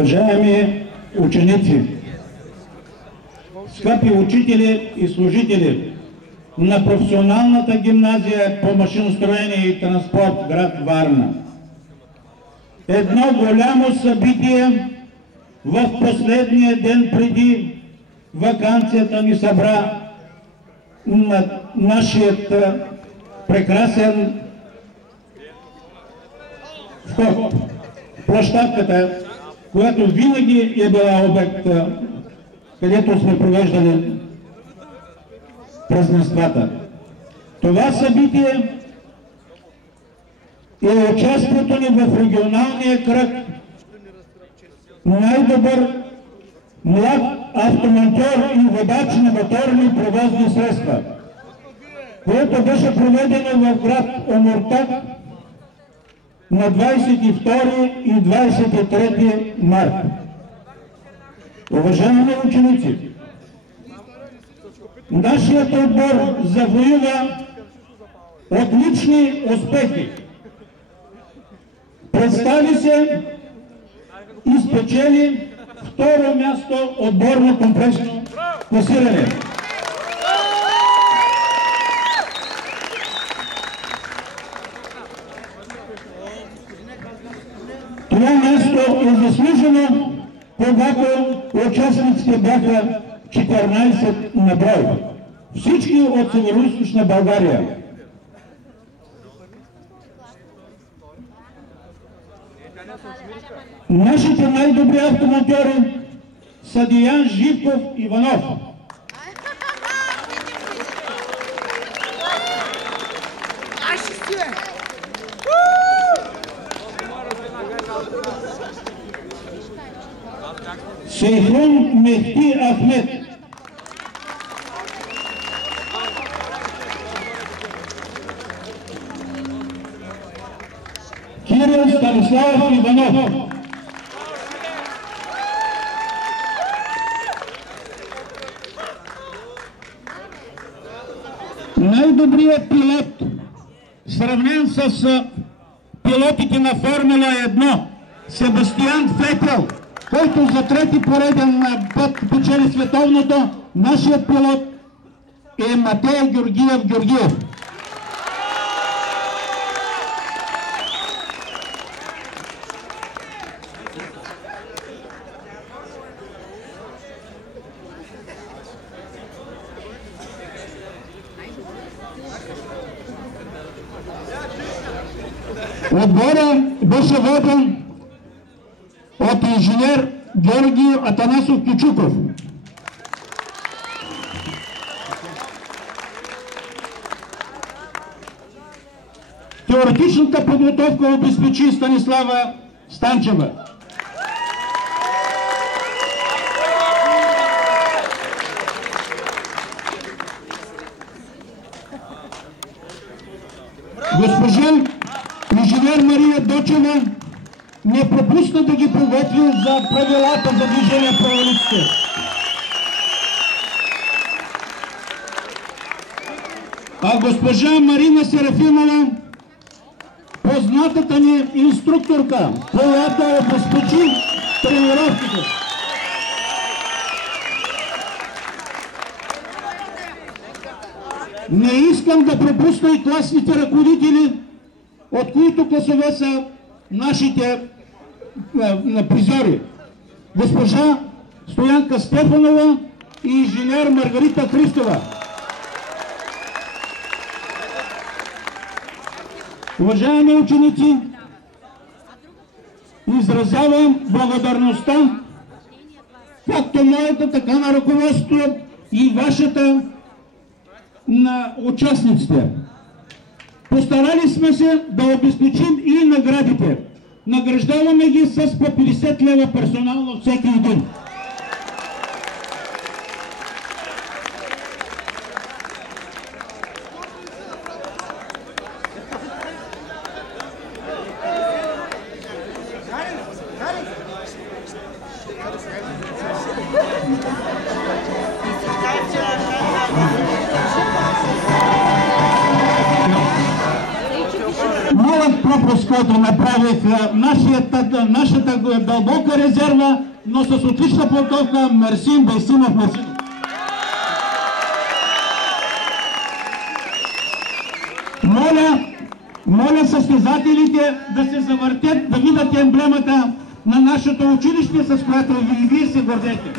Уважаеми ученици, скъпи учители и служители на професионалната гимназия по машиностроение и транспорт град Варна. Едно голямо събитие в последния ден преди ваканцията ни събра на нашият прекрасен вход. Площадката, която винаги е била обект, където сме провеждали празненствата. Това събитие е участието ни в регионалния кръг най-добър млад автомонтьор и водач на моторни превозни средства, което беше проведено в град Омуртаг на 22 и 23 март. Уважаеми ученици, нашият отбор завоюва отлични успехи. Представи се и спечели второ място отборно комплексно класиране. Това място е заслужено, когато участниците бяха 14 на брой. Всички от Североизточна България. Нашите най-добри автомонтьори са Диан Живков Иванов. Сейхун Мехти Ахмед. Кирил Станислав Иванов. Най-добрият пилот, сравнен с пилотите на Формула 1, Себастиан Фетел, който за трети пореден път печели световното, нашият пилот е Матей Георгиев Георгиев. Отбора беше воден от инженер Георги Атанасов Кючуков. Теоретичната подготовка обезпечи Станислава Станчева. Госпожа инженер Мария Дочева не пропусна да ги подготви за правилата за движение по улиците. А госпожа Марина Серафимова, познатата ни инструкторка, която обезпечи тренировките. Не искам да пропусна и класните ръководители, от които класове са нашите призори. Госпожа Стоянка Стефанова и инженер Маргарита Христова. Уважаеми ученици, изразявам благодарността, както моята, така на ръководството и вашата, на участниците. Постарали сме се да обезпечим и наградите. Награждаваме ги с по 50 лева персонално всеки един. пропуск, който направих, нашата дълбока резерва, но с отлична подготовка. Мерси, Байсимов, мерси. Моля състезателите да се завъртят, да видят емблемата на нашето училище, с която и вие се гордете.